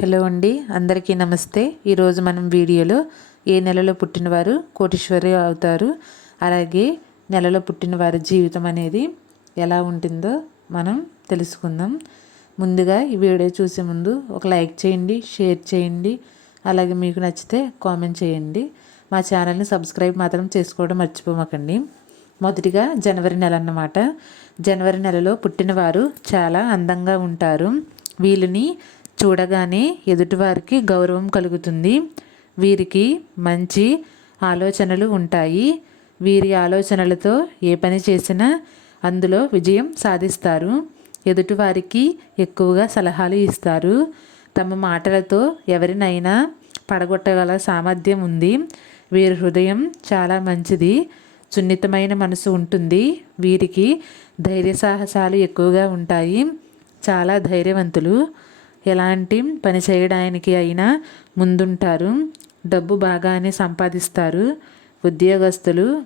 Hello అండి, అందరికీ నమస్తే. ఈరోజు మనం వీడియోలో ఏ నెలలో పుట్టినవారు కోటీశ్వరి అవుతారు, అలాగే నెలలో పుట్టిన వారి జీవితం అనేది ఎలా ఉంటుందో మనం తెలుసుకుందాం. ముందుగా ఈ వీడియో చూసే ముందు ఒక లైక్ చేయండి, షేర్ చేయండి, అలాగే మీకు నచ్చితే కామెంట్ చేయండి. మా ఛానల్ని సబ్స్క్రైబ్ మాత్రం చేసుకోవడం మర్చిపోమాకండి. మొదటిగా జనవరి నెల అన్నమాట. జనవరి నెలలో పుట్టినవారు చాలా అందంగా ఉంటారు. వీళ్ళని చూడగానే ఎదుటివారికి గౌరవం కలుగుతుంది. వీరికి మంచి ఆలోచనలు ఉంటాయి. వీరి ఆలోచనలతో ఏ పని చేసినా అందులో విజయం సాధిస్తారు. ఎదుటివారికి ఎక్కువగా సలహాలు ఇస్తారు. తమ మాటలతో ఎవరినైనా పడగొట్టగల సామర్థ్యం ఉంది. వీరి హృదయం చాలా మంచిది, సున్నితమైన మనసు ఉంటుంది. వీరికి ధైర్య సాహసాలు ఎక్కువగా ఉంటాయి. చాలా ధైర్యవంతులు. ఎలాంటి పని చేయడానికి అయినా ముందుంటారు. డబ్బు బాగానే సంపాదిస్తారు. ఉద్యోగస్తులు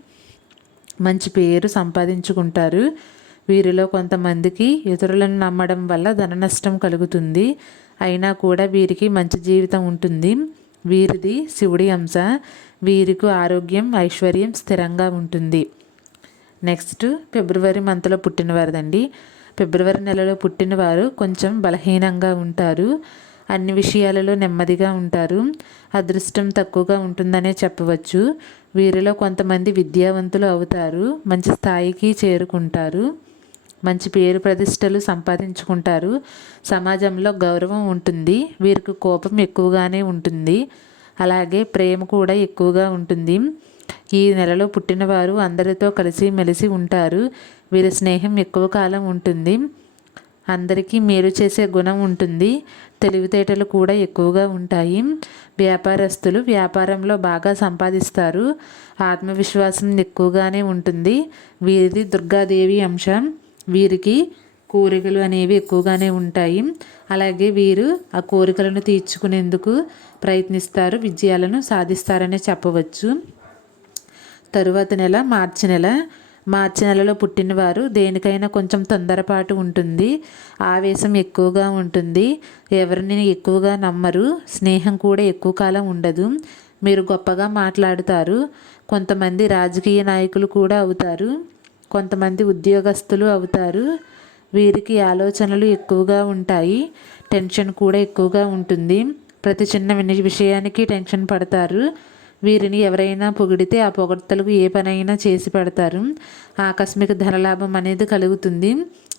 మంచి పేరు సంపాదించుకుంటారు. వీరిలో కొంతమందికి ఇతరులను నమ్మడం వల్ల ధన నష్టం కలుగుతుంది. అయినా కూడా వీరికి మంచి జీవితం ఉంటుంది. వీరిది శివుడి అంశ. వీరికి ఆరోగ్యం, ఐశ్వర్యం స్థిరంగా ఉంటుంది. నెక్స్ట్ ఫిబ్రవరి మంత్లో పుట్టినవారిదండి. ఫిబ్రవరి నెలలో పుట్టినవారు కొంచెం బలహీనంగా ఉంటారు. అన్ని విషయాలలో నెమ్మదిగా ఉంటారు. అదృష్టం తక్కువగా ఉంటుందనే చెప్పవచ్చు. వీరిలో కొంతమంది విద్యావంతులు అవుతారు. మంచి స్థాయికి చేరుకుంటారు. మంచి పేరు ప్రతిష్టలు సంపాదించుకుంటారు. సమాజంలో గౌరవం ఉంటుంది. వీరికి కోపం ఎక్కువగానే ఉంటుంది. అలాగే ప్రేమ కూడా ఎక్కువగా ఉంటుంది. ఈ నెలలో పుట్టినవారు అందరితో కలిసి మెలిసి ఉంటారు. వీరి స్నేహం ఎక్కువ కాలం ఉంటుంది. అందరికీ మేలు చేసే గుణం ఉంటుంది. తెలివితేటలు కూడా ఎక్కువగా ఉంటాయి. వ్యాపారస్తులు వ్యాపారంలో బాగా సంపాదిస్తారు. ఆత్మవిశ్వాసం ఎక్కువగానే ఉంటుంది. వీరిది దుర్గాదేవి అంశం. వీరికి కోరికలు అనేవి ఎక్కువగానే ఉంటాయి. అలాగే వీరు ఆ కోరికలను తీర్చుకునేందుకు ప్రయత్నిస్తారు. విజయాలను సాధిస్తారనే చెప్పవచ్చు. తరువాత నెల మార్చి నెల. మార్చి నెలలో పుట్టినవారు దేనికైనా కొంచెం తొందరపాటు ఉంటుంది. ఆవేశం ఎక్కువగా ఉంటుంది. ఎవరిని ఎక్కువగా నమ్మరు. స్నేహం కూడా ఎక్కువ కాలం ఉండదు. మీరు గొప్పగా మాట్లాడుతారు. కొంతమంది రాజకీయ నాయకులు కూడా అవుతారు. కొంతమంది ఉద్యోగస్తులు అవుతారు. వీరికి ఆలోచనలు ఎక్కువగా ఉంటాయి. టెన్షన్ కూడా ఎక్కువగా ఉంటుంది. ప్రతి చిన్న విషయానికి టెన్షన్ పడతారు. వీరిని ఎవరైనా పొగిడితే ఆ పొగడ్తలకు ఏ పనైనా చేసి పెడతారు. ఆకస్మిక ధనలాభం అనేది కలుగుతుంది.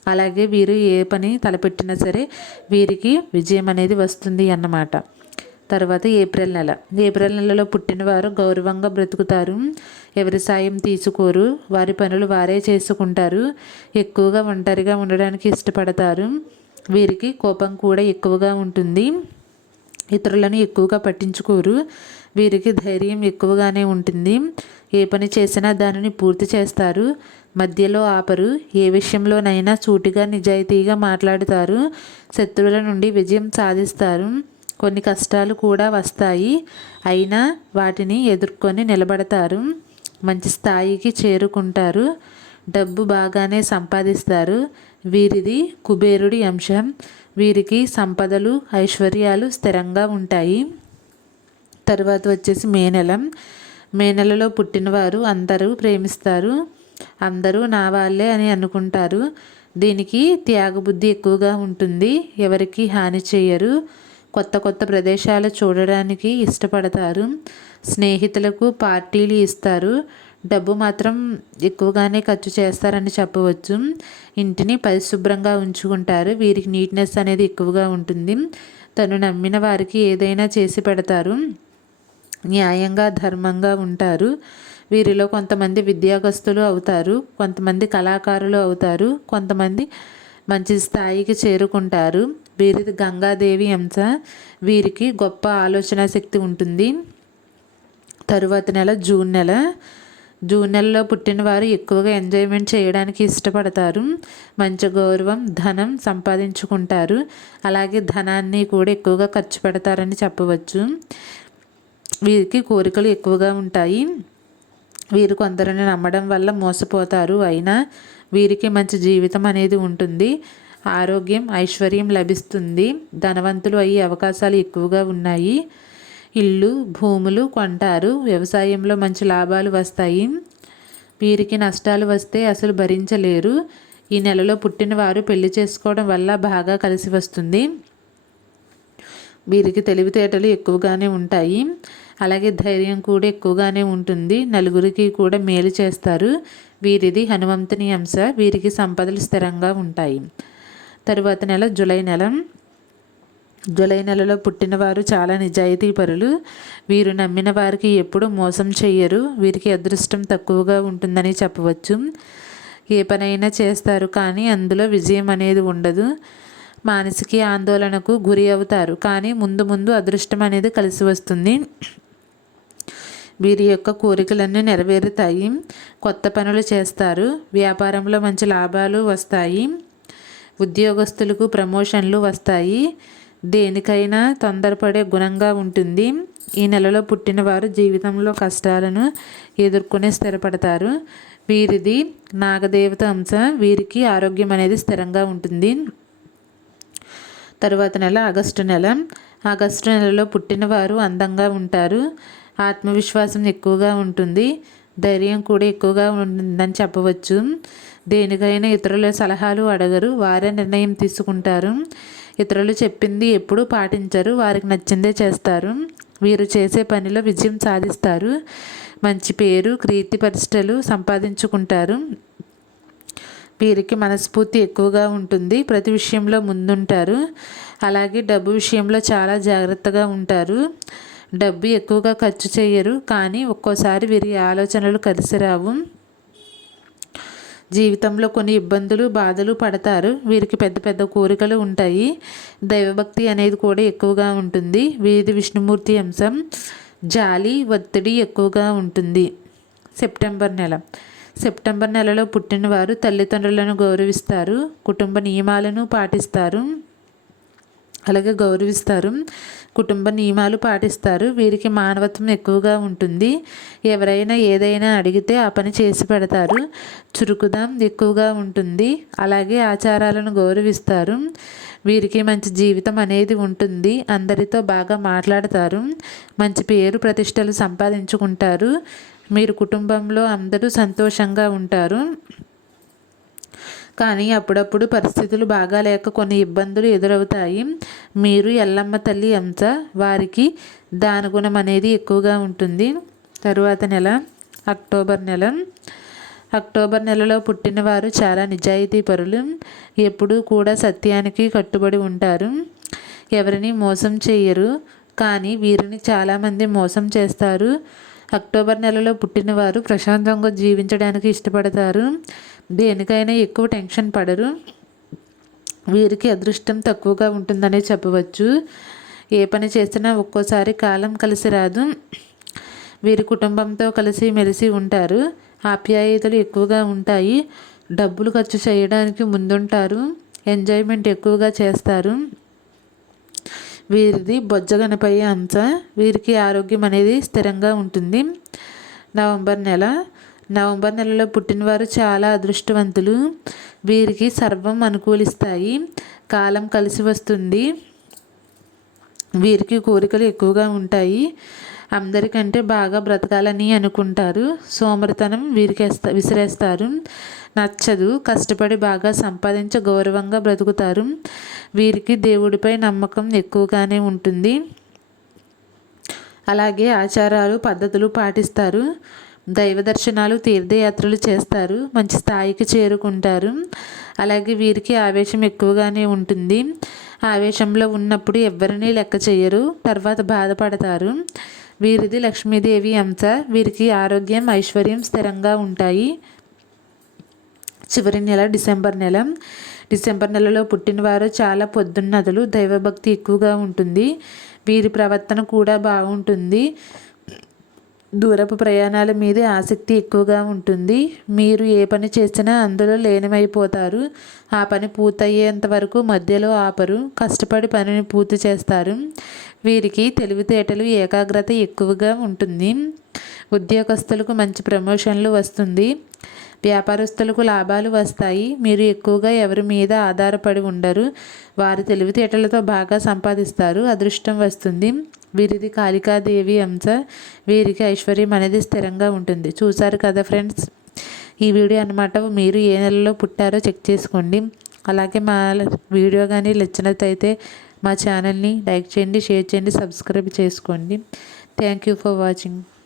అలాగే వీరు ఏ పని తలపెట్టినా సరే వీరికి విజయం అనేది వస్తుంది అన్నమాట. తర్వాత ఏప్రిల్ నెల. ఏప్రిల్ నెలలో పుట్టినవారు గౌరవంగా బ్రతుకుతారు. ఎవరి సాయం తీసుకోరు. వారి పనులు వారే చేసుకుంటారు. ఎక్కువగా ఒంటరిగా ఉండడానికి ఇష్టపడతారు. వీరికి కోపం కూడా ఎక్కువగా ఉంటుంది. ఇతరులను ఎక్కువగా పట్టించుకోరు. వీరికి ధైర్యం ఎక్కువగానే ఉంటుంది. ఏ పని చేసినా దానిని పూర్తి చేస్తారు. మధ్యలో ఆపరు. ఏ విషయంలోనైనా సూటిగా నిజాయితీగా మాట్లాడుతారు. శత్రువుల నుండి విజయం సాధిస్తారు. కొన్ని కష్టాలు కూడా వస్తాయి. అయినా వాటిని ఎదుర్కొని నిలబడతారు. మంచి స్థాయికి చేరుకుంటారు. డబ్బు బాగానే సంపాదిస్తారు. వీరిది కుబేరుడి అంశం. వీరికి సంపదలు, ఐశ్వర్యాలు స్థిరంగా ఉంటాయి. తర్వాత వచ్చేసి మే నెల. మే నెలలో పుట్టినవారు అందరూ ప్రేమిస్తారు. అందరూ నా వాళ్ళే అని అనుకుంటారు. దీనికి త్యాగబుద్ధి ఎక్కువగా ఉంటుంది. ఎవరికి హాని చేయరు. కొత్త కొత్త ప్రదేశాలు చూడడానికి ఇష్టపడతారు. స్నేహితులకు పార్టీలు ఇస్తారు. డబ్బు మాత్రం ఎక్కువగానే ఖర్చు చేస్తారని చెప్పవచ్చు. ఇంటిని పరిశుభ్రంగా ఉంచుకుంటారు. వీరికి నీట్నెస్ అనేది ఎక్కువగా ఉంటుంది. తను నమ్మిన వారికి ఏదైనా చేసి పెడతారు. న్యాయంగా, ధర్మంగా ఉంటారు. వీరిలో కొంతమంది విద్యాగస్తులు అవుతారు. కొంతమంది కళాకారులు అవుతారు. కొంతమంది మంచి స్థాయికి చేరుకుంటారు. వీరిది గంగాదేవి అంశ. వీరికి గొప్ప ఆలోచన శక్తి ఉంటుంది. తరువాత నెల జూన్ నెల. జూన్ నెలలో పుట్టినవారు ఎక్కువగా ఎంజాయ్మెంట్ చేయడానికి ఇష్టపడతారు. మంచి గౌరవం, ధనం సంపాదించుకుంటారు. అలాగే ధనాన్ని కూడా ఎక్కువగా ఖర్చు పెడతారని చెప్పవచ్చు. వీరికి కోరికలు ఎక్కువగా ఉంటాయి. వీరు కొందరిని నమ్మడం వల్ల మోసపోతారు. అయినా వీరికి మంచి జీవితం అనేది ఉంటుంది. ఆరోగ్యం, ఐశ్వర్యం లభిస్తుంది. ధనవంతులు అయ్యే అవకాశాలు ఎక్కువగా ఉన్నాయి. ఇల్లు, భూములు కొంటారు. వ్యవసాయంలో మంచి లాభాలు వస్తాయి. వీరికి నష్టాలు వస్తే అసలు భరించలేరు. ఈ నెలలో పుట్టిన వారు పెళ్లి చేసుకోవడం వల్ల బాగా కలిసి వస్తుంది. వీరికి తెలివితేటలు ఎక్కువగానే ఉంటాయి. అలాగే ధైర్యం కూడా ఎక్కువగానే ఉంటుంది. నలుగురికి కూడా మేలు చేస్తారు. వీరిది హనుమంతుని అంశ. వీరికి సంపదలు స్థిరంగా ఉంటాయి. తరువాత నెల జూలై నెల. జూలై నెలలో పుట్టినవారు చాలా నిజాయితీ పరులు. వీరు నమ్మిన వారికి ఎప్పుడూ మోసం చెయ్యరు. వీరికి అదృష్టం తక్కువగా ఉంటుందని చెప్పవచ్చు. ఏ పనైనా చేస్తారు కానీ అందులో విజయం అనేది ఉండదు. మానసిక ఆందోళనకు గురి అవుతారు కానీ ముందు ముందు అదృష్టం అనేది కలిసి వస్తుంది. వీరి యొక్క కోరికలన్నీ నెరవేరుతాయి. కొత్త పనులు చేస్తారు. వ్యాపారంలో మంచి లాభాలు వస్తాయి. ఉద్యోగస్తులకు ప్రమోషన్లు వస్తాయి. దేనికైనా తొందరపడే గుణంగా ఉంటుంది. ఈ నెలలో పుట్టిన వారు జీవితంలో కష్టాలను ఎదుర్కొని స్థిరపడతారు. వీరిది నాగదేవత అంశ. వీరికి ఆరోగ్యం అనేది స్థిరంగా ఉంటుంది. తరువాత నెల ఆగస్టు నెల. ఆగస్టు నెలలో పుట్టినవారు అందంగా ఉంటారు. ఆత్మవిశ్వాసం ఎక్కువగా ఉంటుంది. ధైర్యం కూడా ఎక్కువగా ఉంటుందని చెప్పవచ్చు. దేనికైనా ఇతరుల సలహాలు అడగరు. వారే నిర్ణయం తీసుకుంటారు. ఇతరులు చెప్పింది ఎప్పుడూ పాటించరు. వారికి నచ్చిందే చేస్తారు. వీరు చేసే పనిలో విజయం సాధిస్తారు. మంచి పేరు, కీర్తి ప్రతిష్టలు సంపాదించుకుంటారు. వీరికి మనస్ఫూర్తి ఎక్కువగా ఉంటుంది. ప్రతి విషయంలో ముందుంటారు. అలాగే డబ్బు విషయంలో చాలా జాగ్రత్తగా ఉంటారు. డబ్బు ఎక్కువగా ఖర్చు చేయరు కానీ ఒక్కోసారి వీరి ఆలోచనలు కలిసి రావు. జీవితంలో కొన్ని ఇబ్బందులు, బాధలు పడతారు. వీరికి పెద్ద పెద్ద కోరికలు ఉంటాయి. దైవభక్తి అనేది కూడా ఎక్కువగా ఉంటుంది. వీరిది విష్ణుమూర్తి అంశం. జాలి, ఒత్తిడి ఎక్కువగా ఉంటుంది. సెప్టెంబర్ నెల. సెప్టెంబర్ నెలలో పుట్టినవారు తల్లిదండ్రులను గౌరవిస్తారు. కుటుంబ నియమాలను పాటిస్తారు. కుటుంబ నియమాలు పాటిస్తారు. వీరికి మానవత్వం ఎక్కువగా ఉంటుంది. ఎవరైనా ఏదైనా అడిగితే ఆ పని చేసి పెడతారు. చురుకుదనం ఎక్కువగా ఉంటుంది. అలాగే ఆచారాలను గౌరవిస్తారు. వీరికి మంచి జీవితం అనేది ఉంటుంది. అందరితో బాగా మాట్లాడతారు. మంచి పేరు ప్రతిష్టలు సంపాదించుకుంటారు. మీరు కుటుంబంలో అందరూ సంతోషంగా ఉంటారు. కానీ అప్పుడప్పుడు పరిస్థితులు బాగాలేక కొన్ని ఇబ్బందులు ఎదురవుతాయి. మీరు ఎల్లమ్మ తల్లి అంశ. వారికి దానగుణం అనేది ఎక్కువగా ఉంటుంది. తరువాత నెల అక్టోబర్ నెల. అక్టోబర్ నెలలో పుట్టినవారు చాలా నిజాయితీ పరులు. ఎప్పుడూ కూడా సత్యానికి కట్టుబడి ఉంటారు. ఎవరిని మోసం చేయరు కానీ వీరిని చాలామంది మోసం చేస్తారు. అక్టోబర్ నెలలో పుట్టినవారు ప్రశాంతంగా జీవించడానికి ఇష్టపడతారు. దేనికైనా ఎక్కువ టెన్షన్ పడరు. వీరికి అదృష్టం తక్కువగా ఉంటుందనే చెప్పవచ్చు. ఏ పని చేసినా ఒక్కోసారి కాలం కలిసి రాదు. వీరి కుటుంబంతో కలిసి మెలిసి ఉంటారు. ఆప్యాయతలు ఎక్కువగా ఉంటాయి. డబ్బులు ఖర్చు చేయడానికి ముందుంటారు. ఎంజాయ్మెంట్ ఎక్కువగా చేస్తారు. వీరిది బొజ్జగనపయ్య అంశ. వీరికి ఆరోగ్యం అనేది స్థిరంగా ఉంటుంది. నవంబర్ నెల. నవంబర్ నెలలో పుట్టినవారు చాలా అదృష్టవంతులు. వీరికి సర్వం అనుకూలిస్తాయి. కాలం కలిసి వస్తుంది. వీరికి కోరికలు ఎక్కువగా ఉంటాయి. అందరికంటే బాగా బ్రతకాలని అనుకుంటారు. సోమరితనం వీరికి విసిరేస్తారు. నచ్చదు. కష్టపడి బాగా సంపాదించి గౌరవంగా బ్రతుకుతారు. వీరికి దేవుడిపై నమ్మకం ఎక్కువగానే ఉంటుంది. అలాగే ఆచారాలు, పద్ధతులు పాటిస్తారు. దైవ దర్శనాలు, తీర్థయాత్రలు చేస్తారు. మంచి స్థాయికి చేరుకుంటారు. అలాగే వీరికి ఆవేశం ఎక్కువగానే ఉంటుంది. ఆవేశంలో ఉన్నప్పుడు ఎవరిని లెక్క చేయరు. తర్వాత బాధపడతారు. వీరిది లక్ష్మీదేవి అంశ. వీరికి ఆరోగ్యం, ఐశ్వర్యం స్థిరంగా ఉంటాయి. చివరి నెల డిసెంబర్ నెల. డిసెంబర్ నెలలో పుట్టినవారు చాలా పొద్దున్నదులు. దైవభక్తి ఎక్కువగా ఉంటుంది. వీరి ప్రవర్తన కూడా బాగుంటుంది. దూరపు ప్రయాణాల మీదే ఆసక్తి ఎక్కువగా ఉంటుంది. మీరు ఏ పని చేసినా అందులో లీనమైపోతారు. ఆ పని పూర్తయ్యేంత వరకు మధ్యలో ఆపరు. కష్టపడి పనిని పూర్తి చేస్తారు. వీరికి తెలివితేటలు, ఏకాగ్రత ఎక్కువగా ఉంటుంది. ఉద్యోగస్తులకు మంచి ప్రమోషన్లు వస్తుంది. వ్యాపారస్తులకు లాభాలు వస్తాయి. మీరు ఎక్కువగా ఎవరి మీద ఆధారపడి ఉండరు. వారి తెలివితేటలతో బాగా సంపాదిస్తారు. అదృష్టం వస్తుంది. వీరిది కాళికాదేవి అంశ. వీరికి ఐశ్వర్యం అనేది స్థిరంగా ఉంటుంది. చూసారు కదా ఫ్రెండ్స్, ఈ వీడియో అన్నమాట. మీరు ఏ నెలలో పుట్టారో చెక్ చేసుకోండి. అలాగే మా వీడియో కానీ నచ్చినట్లయితే మా ఛానల్ని లైక్ చేయండి, షేర్ చేయండి, సబ్స్క్రైబ్ చేసుకోండి. Thank you for watching.